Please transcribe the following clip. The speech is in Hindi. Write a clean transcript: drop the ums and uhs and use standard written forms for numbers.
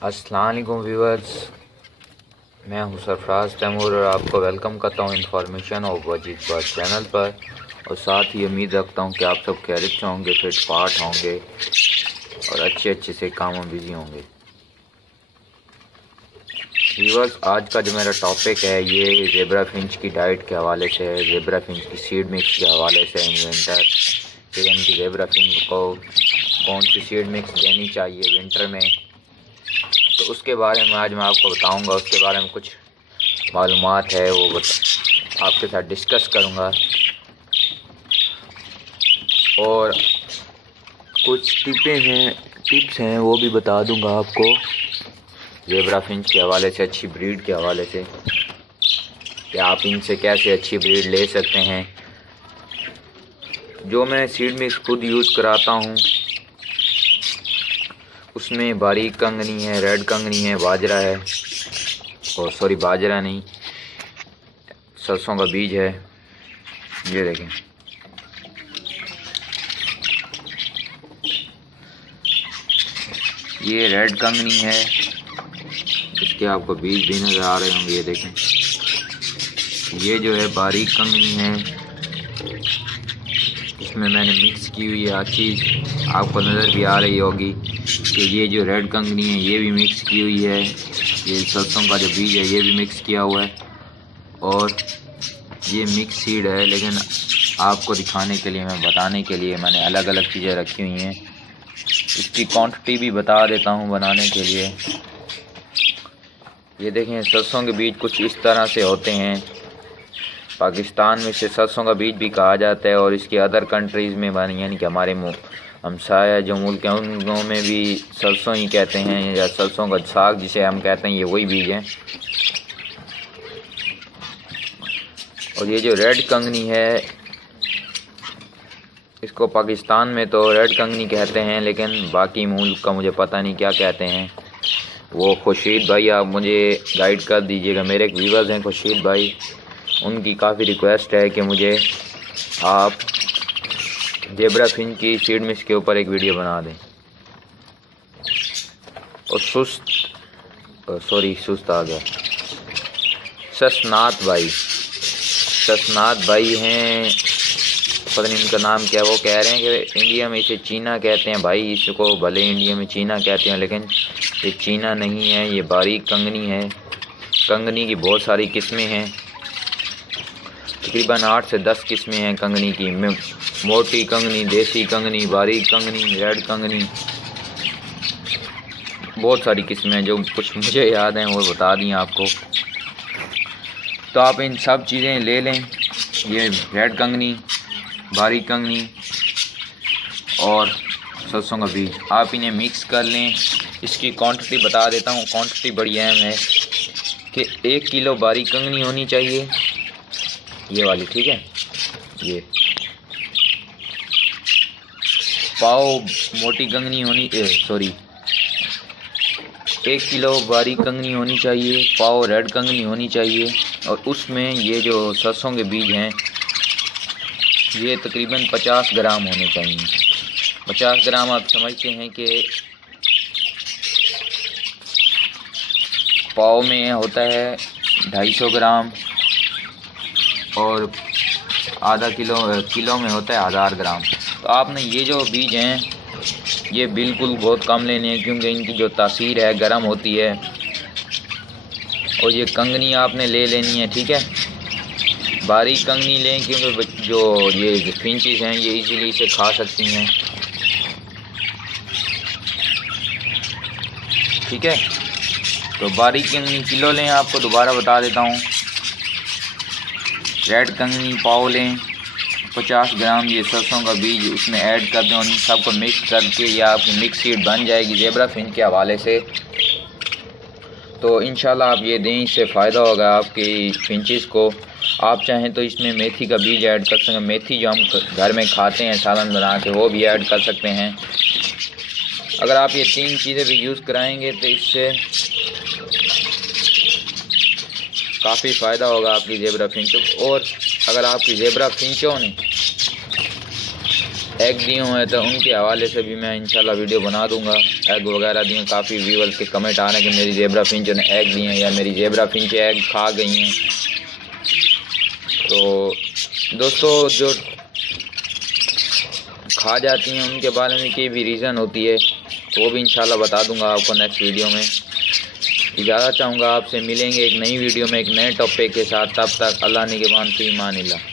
अस्सलाम वालेकुम व्यूअर्स, मैं हूं सरफराज तैमूर और आपको वेलकम करता हूं इंफॉर्मेशन और वजीद बात चैनल पर। और साथ ही उम्मीद रखता हूं कि आप सब खैरियत से होंगे, फिट फाट होंगे और अच्छे से कामों में बिजी होंगे। व्यूअर्स, आज का जो मेरा टॉपिक है ये ज़ेबरा फिंच की डाइट के हवाले से है, ज़ेबरा फिंच की सीड मिक्स के हवाले से। इन्वेंटर यानी कि ज़ेबरा फिंच को कौन सी सीड मिक्स देनी चाहिए विंटर में, तो उसके बारे में आज मैं आपको बताऊंगा। उसके बारे में कुछ मालूमात है वो आपके साथ डिस्कस करूंगा और कुछ टिप्स हैं वो भी बता दूंगा आपको ज़ेबरा फिंच के हवाले से, अच्छी ब्रीड के हवाले से, कि आप इनसे कैसे अच्छी ब्रीड ले सकते हैं। जो मैं सीड मिक्स खुद यूज़ कराता हूँ उसमें बारीक कंगनी है, रेड कंगनी है, बाजरा है, और सॉरी बाजरा नहीं, सरसों का बीज है। ये देखें, ये रेड कंगनी है, इसके आपको बीज भी नज़र आ रहे होंगे। ये देखें, ये जो है बारीक कंगनी है, इसमें मैंने मिक्स की हुई है हर चीज़, आपको नज़र भी आ रही होगी कि ये जो रेड कंगनी है ये भी मिक्स की हुई है, ये सरसों का जो बीज है ये भी मिक्स किया हुआ है, और ये मिक्स सीड है। लेकिन आपको दिखाने के लिए, मैं बताने के लिए मैंने अलग अलग चीज़ें रखी हुई हैं। इसकी क्वांटिटी भी बता देता हूँ बनाने के लिए। ये देखें, सरसों के बीज कुछ इस तरह से होते हैं। पाकिस्तान में इसे सरसों का बीज भी कहा जाता है, और इसकी अदर कंट्रीज़ में यानी कि हमारे हमसाया जो मुल्क हैं उन में भी सरसों ही कहते हैं, या सरसों का साग जिसे हम कहते हैं, ये वही बीज हैं। और ये जो रेड कंगनी है, इसको पाकिस्तान में तो रेड कंगनी कहते हैं, लेकिन बाकी मुल्क का मुझे पता नहीं क्या कहते हैं। वो खुर्शीद भाई आप मुझे गाइड कर दीजिएगा। मेरे एक व्यूअर्स हैं खुर्शीद भाई, उनकी काफ़ी रिक्वेस्ट है कि मुझे आप ज़ेबरा फिंच की सीड मिक्स के ऊपर एक वीडियो बना दें। और सुस्त आ गया, ससनाथ भाई हैं, पता नहीं उनका नाम क्या, वो कह रहे हैं कि इंडिया में इसे चीना कहते हैं। भाई इसको भले इंडिया में चीना कहते हैं, लेकिन ये चीना नहीं है, ये बारीक कंगनी है। कंगनी की बहुत सारी किस्में हैं, तकरीबन 8 से 10 किस्में हैं कंगनी की। मोटी कंगनी, देसी कंगनी, बारीक कंगनी, रेड कंगनी, बहुत सारी किस्में हैं। जो कुछ मुझे याद हैं वो बता दी आपको। तो आप इन सब चीज़ें ले लें, ये रेड कंगनी, बारीक कंगनी और सरसों का बीज, आप इन्हें मिक्स कर लें। इसकी क्वांटिटी बता देता हूँ, क्वांटिटी बड़ी अहम है कि 1 किलो बारीक कंगनी होनी चाहिए, ये वाली, ठीक है। ये पाव मोटी कंगनी होनी, 1 किलो बारीक कंगनी होनी चाहिए, पाव रेड कंगनी होनी चाहिए, और उसमें ये जो सरसों के बीज हैं ये तकरीबन 50 ग्राम होने चाहिए। 50 ग्राम आप समझते हैं कि पाव में होता है 250 ग्राम, और आधा किलो में होता है 1000 ग्राम। तो आपने ये जो बीज हैं ये बिल्कुल बहुत कम लेने हैं, क्योंकि इनकी जो तासीर है गर्म होती है। और ये कंगनी आपने ले लेनी है, ठीक है, बारीक कंगनी लें, क्योंकि जो ये फिंचेस हैं ये इजीली इसे खा सकती हैं, ठीक है। तो बारीक कंगनी किलो लें, आपको दोबारा बता देता हूँ। रेड कंगनी पाव लें, 50 ग्राम ये सरसों का बीज उसमें ऐड कर दें, और इन सबको मिक्स करके या आपकी मिक्स सीड बन जाएगी ज़ेबरा फिंच के हवाले से। तो इंशाल्लाह आप ये दें, इससे फ़ायदा होगा आपके फिंचेस को। आप चाहें तो इसमें मेथी का बीज ऐड कर सकते हैं, मेथी जो हम घर में खाते हैं सालन बना के, वो भी ऐड कर सकते हैं। अगर आप ये 3 चीज़ें भी यूज़ कराएंगे तो इससे काफ़ी फ़ायदा होगा आपकी ज़ेबरा फिंचों को। और अगर आपकी ज़ेबरा फिंचों ने एग दिए हुए हैं तो उनके हवाले से भी मैं इंशाल्लाह वीडियो बना दूंगा। एग वगैरह दिए, काफ़ी व्यूअर्स के कमेंट आ रहे हैं कि मेरी ज़ेबरा फिंच ने एग दिए हैं या मेरी ज़ेबरा फिंच एग खा गई हैं। तो दोस्तों जो खा जाती हैं उनके बारे में कोई भी रीज़न होती है तो वो भी इंशाल्लाह बता दूंगा आपको नेक्स्ट वीडियो में। इजाज़त चाहूँगा आपसे, मिलेंगे एक नई वीडियो में एक नए टॉपिक के साथ। तब तक अल्लाह निगहबान, फी अमान अल्लाह।